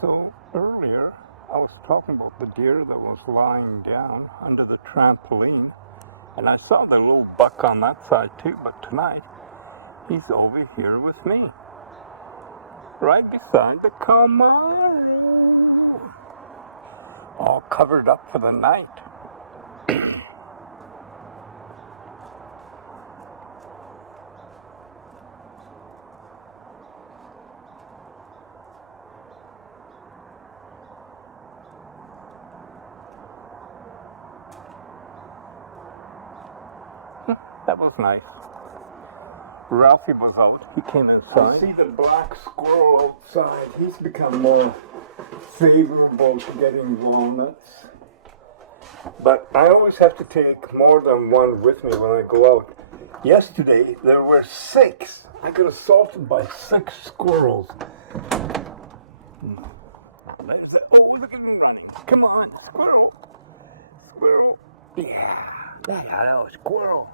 So earlier I was talking about the deer that was lying down under the trampoline, and I saw the little buck on that side too, but tonight he's over here with me, right beside the commode, all covered up for the night. That was nice. Ralphie was out. He came inside. I see the black squirrel outside. He's become more favorable to getting walnuts. But I always have to take more than one with me when I go out. Yesterday there were 6. I got assaulted by 6 squirrels. There's the, oh, look at him running. Come on, squirrel. Squirrel. Yeah, that was squirrel.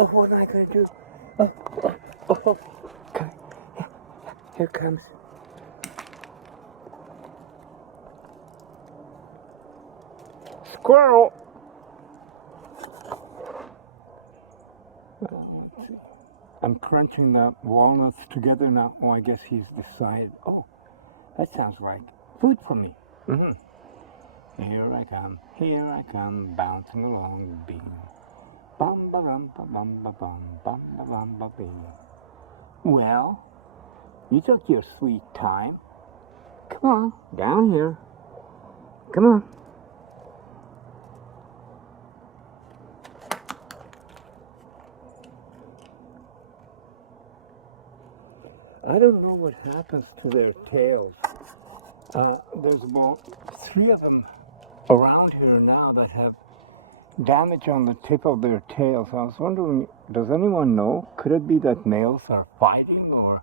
Oh, what am I going to do? Oh. Come. Yeah. Here comes. Squirrel. I'm crunching the walnuts together now. Oh, I guess he's decided. Oh, that sounds like food for me. Here I come, bouncing along, bing. Bum ba bum ba bum ba bum bum ba bum ba bing. Well, you took your sweet time. Come on, down here. Come on. I don't know what happens to their tails. There's about 3 of them around here now that have damage on the tip of their tails. I was wondering, does anyone know? Could it be that males are fighting or...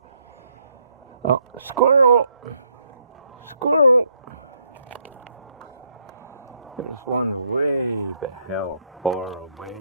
Oh, squirrel! Squirrel! There's one way the hell far away.